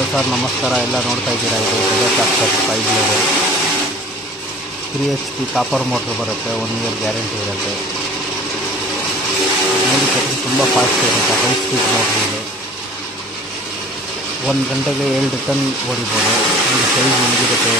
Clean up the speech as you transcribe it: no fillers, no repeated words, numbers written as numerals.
Hello sir, ನಮಸ್ಕಾರ. ಎಲ್ಲ ನೋಡ್ತಾ ಇದ್ದೀರಾ, ಇದು Bajaj 5 blade 3 HP copper motor ಬರುತ್ತೆ. 1 ಇಯರ್ ಗ್ಯಾರಂಟಿ ಇರುತ್ತೆ. ನೋಡಿ, ತುಂಬ ಫಾಸ್ಟ್ ಇರುತ್ತೆ. ಹೈ ಸ್ಪೀಡ್ ಮೋಟ್ರ್ ಇದೆ. 1 ಗಂಟೆಗೆ 7 ಟನ್ ಹೊಡಿಬೋದು. ಒಂದು ಸೈಜ್ ಮುಗಿರುತ್ತೆ.